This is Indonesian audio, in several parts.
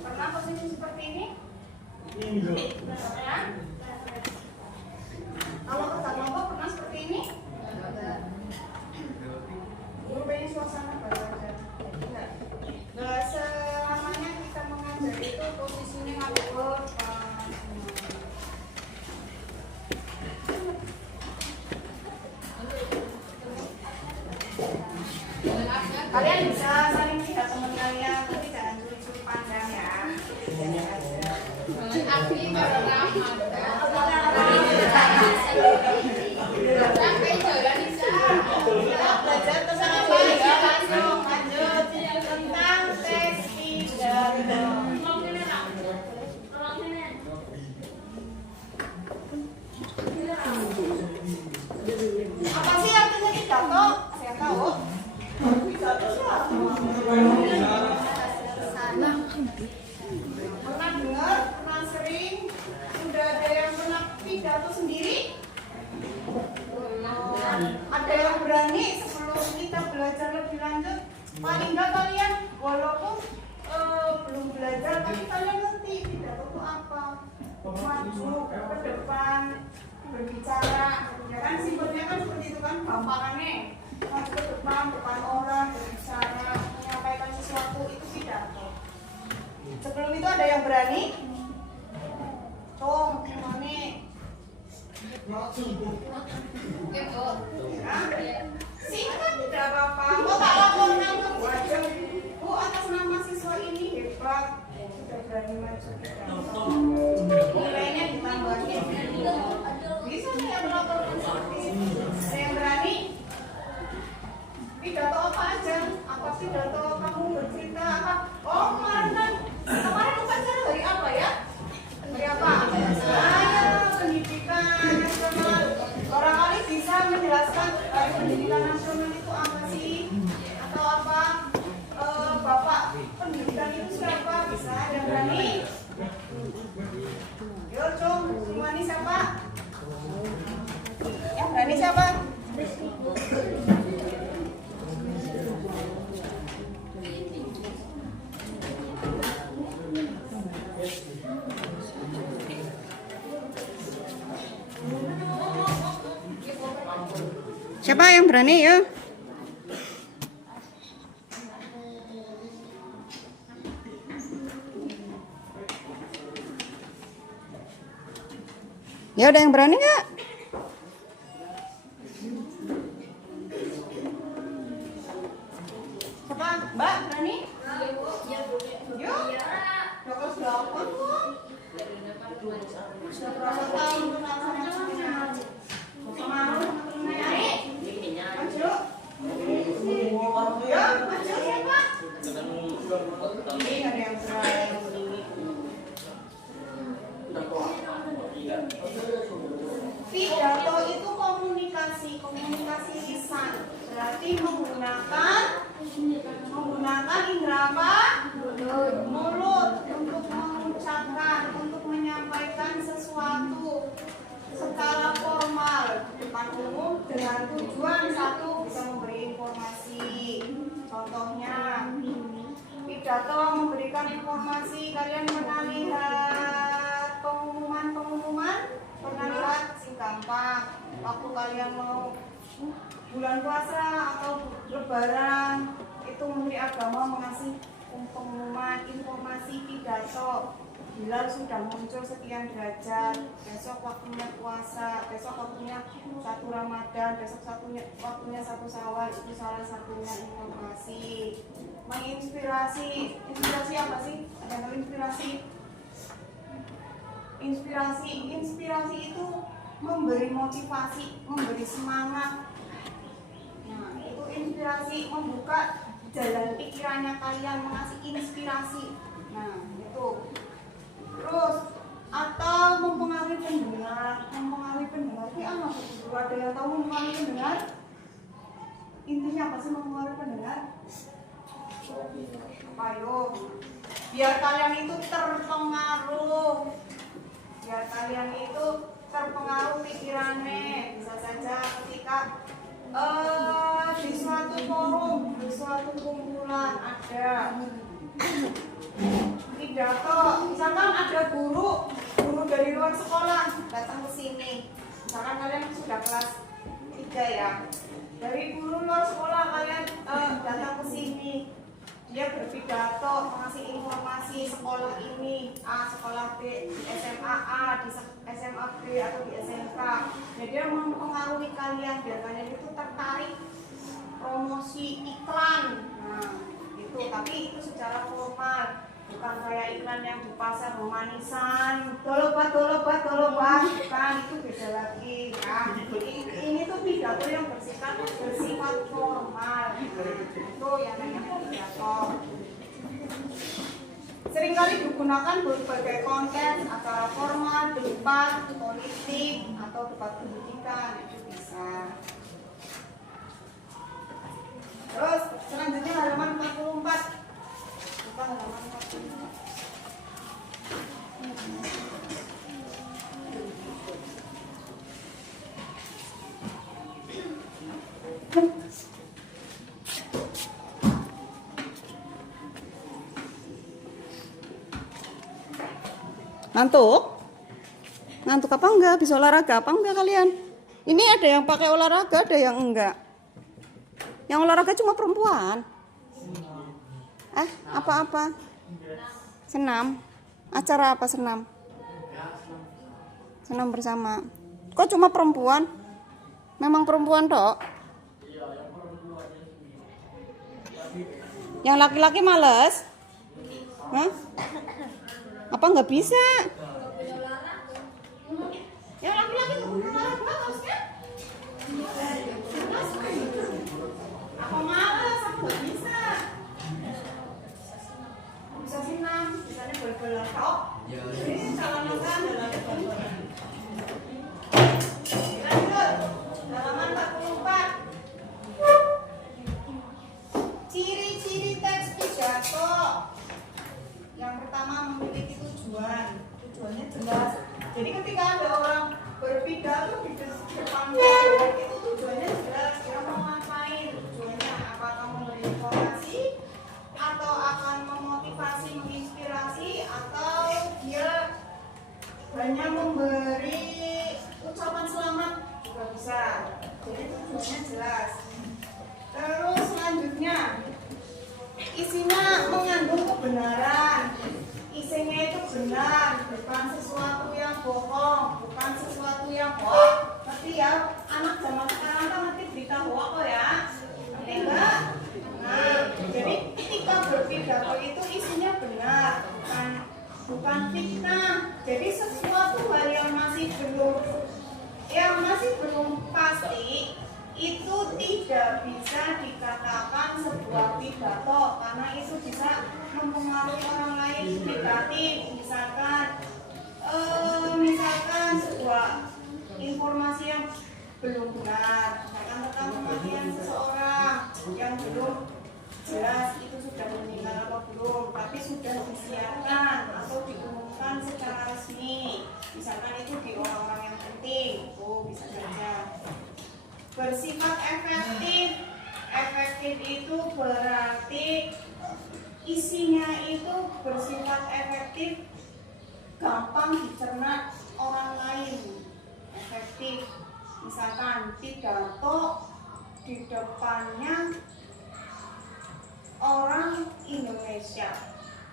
Pernah posisi seperti ini? Ya. Kalau kerja kelompok pernah seperti ini? Guru pengen suasana baru aja. Enggak selamanya kita mengajar itu posisinya ngabur. Kalian bisa saling lihat teman kalian, tapi jangan curi-curi pandang ya. Belajar tentang apa ya? Langsung lanjut tentang teks pidato. Apa sih artinya pidato? Saya tahu. Pidato sih apa? Pernah dengar? Pernah sering? Sudah ada yang pernah pidato sendiri? Ada yang berani sebelum kita belajar lebih lanjut? Paling enggak kalian walaupun belum belajar tapi kalian ngerti pidato itu apa? Maju ke depan berbicara, ya kan simpelnya kan seperti itu kan, gampangannya maju ke depan orang berbicara menyampaikan sesuatu itu pidato. Sebelum itu ada yang berani? Tong, gimana? Singkat tidak apa-apa. Mau tak laporkan ke Bu aja. Bu, atas nama siswa ini hebat, sudah berani maju pidato. Nilainya ditambahin. Bisa saya melaporkan seperti ini? Ada yang berani? Pidato apa aja? Apa pidato kamu bercerita apa? Oh kemarin upacara dari apa ya? Dari apa? Saya pendidikan nasional. Barangkali bisa menjelaskan dari pendidikan nasional itu apa sih? Atau apa? Bapak pendidikan itu siapa? Bisa ada yang berani? Yo cung, semua ini siapa? Yang berani siapa? Siapa yang berani ya? Ya ada yang berani nggak? Siapa? Mbak berani? Yuk. Bagus delapan kok. Sudah berapa tahun melaksanakannya? Malu, naik. Maju. Ya, maju siapa? Ini ada yang berani. Pidato itu komunikasi lisan. Berarti menggunakan indera apa? Mulut untuk mengucapkan, untuk menyampaikan sesuatu secara formal di depan umum dengan tujuan satu bisa memberi informasi. Contohnya pidato memberikan informasi. Kalian pernah lihat pengumuman? Pernah lihat? Sing gampang. Waktu kalian mau bulan puasa atau lebaran, itu Menteri Agama mengasih pengumuman informasi pidato. Hilal sudah muncul sekian derajat, besok waktunya puasa, besok waktunya 1 Ramadan, besok waktunya 1 Syawal. Itu salah satunya informasi. Menginspirasi. Inspirasi apa sih? Ada yang tahu inspirasi? Inspirasi itu memberi motivasi, memberi semangat. Nah, itu inspirasi, membuka jalan pikirannya kalian, mengasih inspirasi. Nah, itu. Terus atau mempengaruhi pendengar. Mempengaruhi pendengar itu apa? Ada yang tahu mempengaruhi pendengar? Intinya apa sih mempengaruhi pendengar? Ayo, biar kalian itu terpengaruh. Biar kalian itu terpengaruh pikirannya. Bisa saja ketika di suatu forum, di suatu kumpulan ada pidato. Misalkan ada guru dari luar sekolah datang ke sini. Misalkan kalian sudah kelas 3 ya. Dari guru luar sekolah kalian datang ke sini. Dia berpidato, mengasih informasi sekolah ini A, sekolah B, di SMA A, di SMA B atau di SMK. Jadi dia mempengaruhi kalian biar kalian itu tertarik promosi iklan. Nah, itu tapi itu secara formal. Bukan kayak iklan yang di pasar manisan, tolobat, bukan, itu beda lagi. Nah, ini tuh pidato yang bersifat formal. Itu yang namanya pidato. Seringkali digunakan berbagai konten, acara formal, debat, politik, atau debat pendidikan, itu bisa. Terus selanjutnya halaman 44. Halaman 44. Ngantuk apa enggak? Bisa olahraga apa enggak kalian? Ini ada yang pakai olahraga, ada yang enggak. Yang olahraga cuma perempuan. Apa-apa? Senam. Acara apa senam? Senam bersama. Kok cuma perempuan? Memang perempuan tok? Yang laki-laki males? Hah? Apa nggak bisa? Yang laki-laki olahraga harusnya? Apa malas? Apa nggak bisa? Bisa senam, misalnya bal-balan tok. Ini calon makan adalah bal-balan. Lanjut, halaman 44. Ciri-ciri teks pidato. Yang pertama memiliki tujuan. Tujuannya jelas. Jadi ketika ada orang berpidato di depan publik itu tujuannya jelas. Dia mau ngapain? Tujuannya apakah memberi informasi atau akan memotivasi, menginspirasi, atau dia hanya memberi ucapan selamat juga bisa. Jadi tujuannya jelas. Terus selanjutnya isinya mengandung kebenaran. Isinya itu benar, bukan sesuatu yang bohong, bukan sesuatu yang hoax. Ngerti ya? Anak zaman sekarang kan ngerti berita hoax kok ya? Ngerti enggak? Nah, jadi ketika berpidato itu isinya benar, bukan fitnah. Jadi sesuatu hal yang masih belum pasti itu tidak bisa dikatakan sebuah pidato karena itu bisa mempengaruhi orang lain negatif. Misalkan sebuah informasi yang belum benar, misalkan tentang kematian seseorang yang belum jelas itu sudah meninggal atau belum, tapi sudah disiarkan atau diumumkan secara resmi, misalkan itu di orang-orang yang penting, bisa saja. Bersifat efektif itu berarti isinya itu bersifat efektif, gampang dicerna orang lain. Efektif, misalkan pidato di depannya orang Indonesia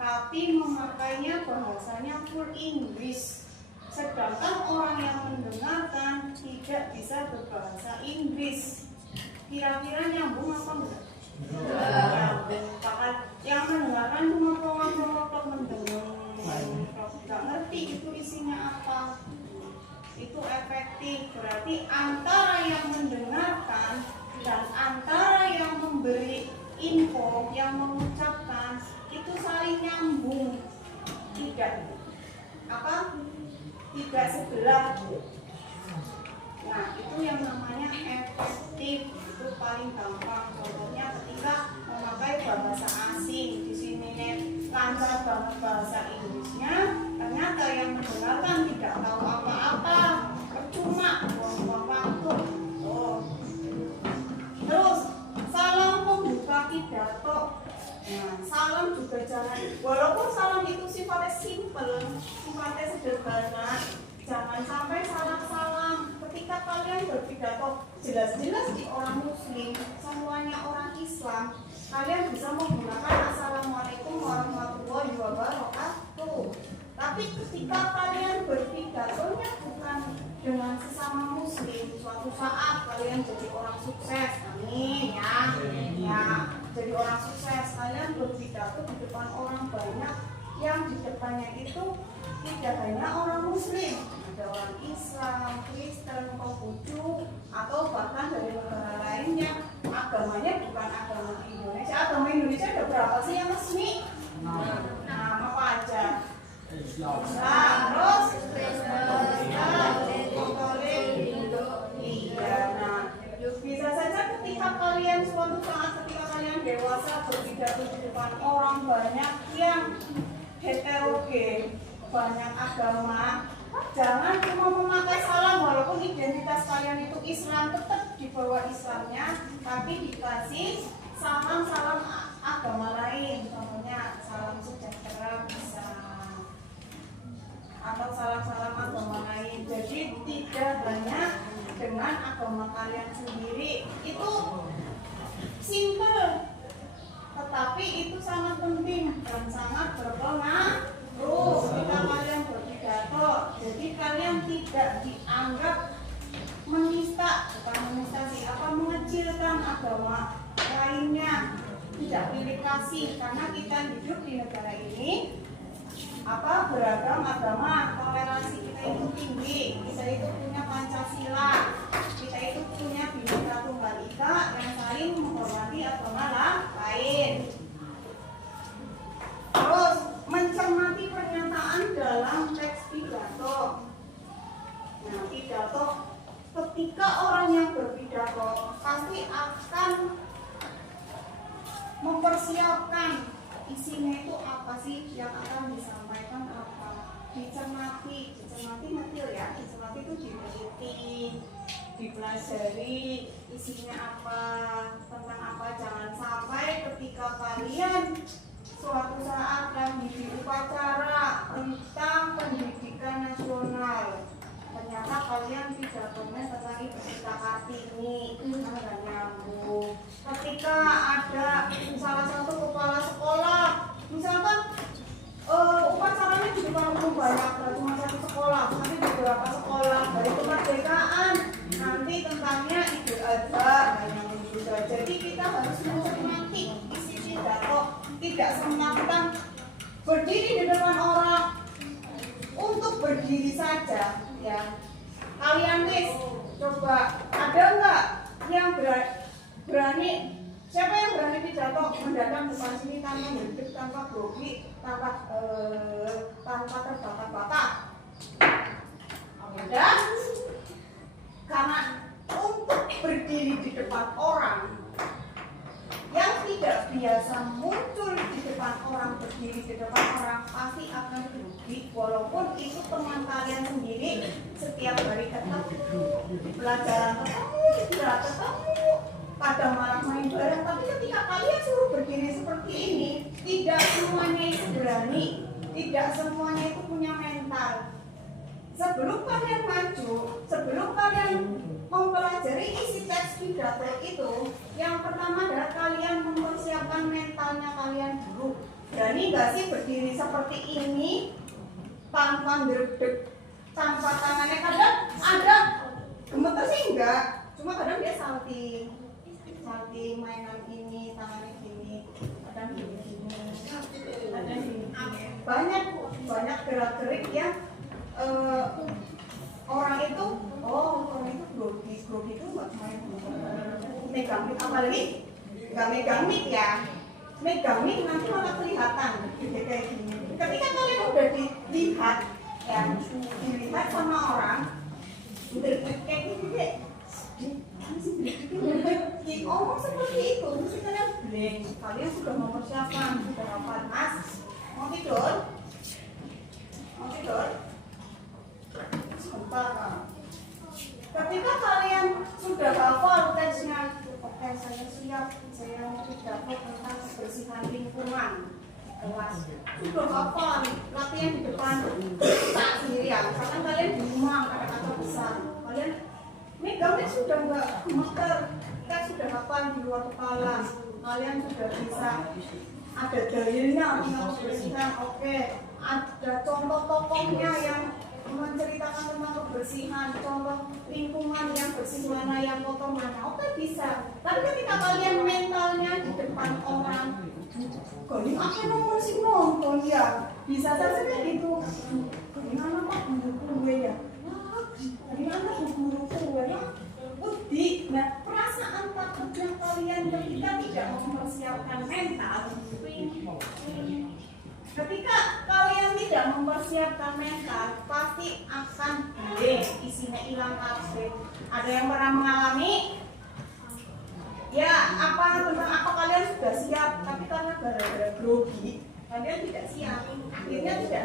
tapi memakainya bahasanya full Inggris, sedangkan orang yang mendengarkan tidak bisa berbahasa Inggris. Kira-kira nyambung apa enggak? Nyambung. Bahkan yang mendengarkan cuma pelongo-pelongo mendengar, nggak ngerti itu isinya apa. Itu efektif, berarti antara yang mendengarkan dan antara yang memberi info, yang mengucapkan itu saling nyambung, tidak sebelah. Nah, itu yang namanya efektif, itu paling gampang. Contohnya ketika memakai bahasa asing, di sini lancar banget bahasa Inggrisnya, ternyata yang mendengarkan tidak tahu apa-apa, percuma buang-buang waktu. sederhana. Jangan sampai salah-salah. Ketika kalian berpidato jelas-jelas di orang Muslim, semuanya orang Islam, kalian bisa menggunakan Assalamualaikum warahmatullahi wabarakatuh. Tapi ketika kalian berpidatonya bukan dengan sesama Muslim, suatu saat kalian jadi orang sukses, amin ya, jadi orang sukses, kalian berpidato di depan orang banyak, yang di depannya itu tidak hanya orang Muslim, ada orang Islam, Kristen, Konghucu, atau bahkan dari negara lainnya. Agamanya bukan agama Indonesia. Agama Indonesia ada berapa sih yang resmi? Nah, apa aja? Islam, terus Katolik, iya. Nah, bisa saja ketika kalian suatu saat ketika kalian dewasa berpidato di depan orang banyak yang heterogen, banyak agama, jangan cuma memakai salam walaupun identitas kalian itu Islam, tetap dibawa Islamnya, tapi dikasih salam-salam agama lain, contohnya salam sejahtera bisa, atau salam-salam agama lain. Jadi tidak hanya dengan agama kalian sendiri, itu simple, tetapi itu sangat penting dan sangat berpengaruh ketika kalian berpidato. Jadi kalian tidak dianggap menista, bukan menista sih, mengecilkan agama lainnya, tidak pilih kasih, karena kita hidup di negara ini beragam agama, toleransi kita itu tinggi, kita itu punya Pancasila, kita itu punya Bhinneka Tunggal Ika yang saling menghormati agama lain. Terus mencermati pernyataan dalam teks pidato. Nah, pidato, ketika orang yang berpidato pasti akan mempersiapkan isinya itu apa sih yang akan disampaikan, apa, dicermati ngerti ya, dicermati itu diteliti, dipelajari isinya apa, tentang apa. Jangan sampai ketika kalian suatu saat lagi di upacara tentang pendidikan nasional, ternyata kalian pidatonya tentang Ibu Sita Kartini, nggak nyambung. Ketika ada salah satu kepala sekolah, misalkan upacaranya di depan umum banyak, nggak cuma satu sekolah, tapi beberapa sekolah, dari kemerdekaan, nanti tentangnya Idul Adha, yang juga. Jadi kita harus mencermati isi pidato, tidak semata berdiri di depan orang untuk berdiri saja, ya. Kalian coba, ada nggak yang berani, siapa yang berani pidato mendadak depan sini tanpa berdiri, tanpa grogi, tanpa terbakar-bakar? Ada? Karena untuk berdiri di depan orang yang tidak biasa muncul di depan orang, berdiri di depan orang pasti akan grogi, walaupun itu teman kalian sendiri, setiap hari ketemu, pelajaran ketemu, istirahat ketemu, kadang malah main bareng. Tapi ketika kalian suruh berdiri seperti ini, tidak semuanya itu berani, tidak semuanya itu punya mental. Sebelum kalian maju, sebelum kalian mempelajari isi teks pidato itu, yang pertama adalah kalian mempersiapkan mentalnya kalian dulu. Berani nggak sih berdiri seperti ini tanpa ngedek, tanpa tangannya? Kadang ada gemeter sih enggak, cuma kadang dia salting mainan ini, tangannya gini, kadang gini, kadang gini. Banyak gerak-gerik yang orang itu grogi itu nggak main megang mic, apalagi nggak megang mic ya, megang mic nanti malah kelihatan kayak gini. Ketika kalian udah dilihat ya, dilihat sama orang kayak gini deh, ngomong seperti itu, mesti kalian blank. Kalian sudah mempersiapkan, sudah rapat. Mas, mau tidur? Sebentar. Ketika kalian sudah hafal teksnya, oke, saya siap, saya mau pidato tentang kebersihan lingkungan. kelas sudah hafal, latihan di depan tak sendirian. Karena kalian di rumah kata-kata besar, kalian megangnya sudah nggak gemeter, kita sudah hafal di luar kepala, kalian sudah bisa ada dalilnya, tinggal tuliskan. Oke, ada contoh tokohnya yang menceritakan tentang kebersihan, contoh lingkungan yang bersih mana, yang kotor mana. Oke, bisa. Tapi ketika kalian mentalnya di depan orang, kalian akan nonton sih nonton ya, bisa saja kayak gitu. Bagaimana pak guru gue ya? Bagaimana guru gue ya? Budi, nah perasaan takutnya kalian ketika tidak mempersiapkan mental, ketika kalian tidak mempersiapkan mental, pasti akan isinya hilang kabeh. Ada yang pernah mengalami? Ya, tentang apa kalian sudah siap, tapi karena gara-gara grogi, kalian tidak siap. Akhirnya tidak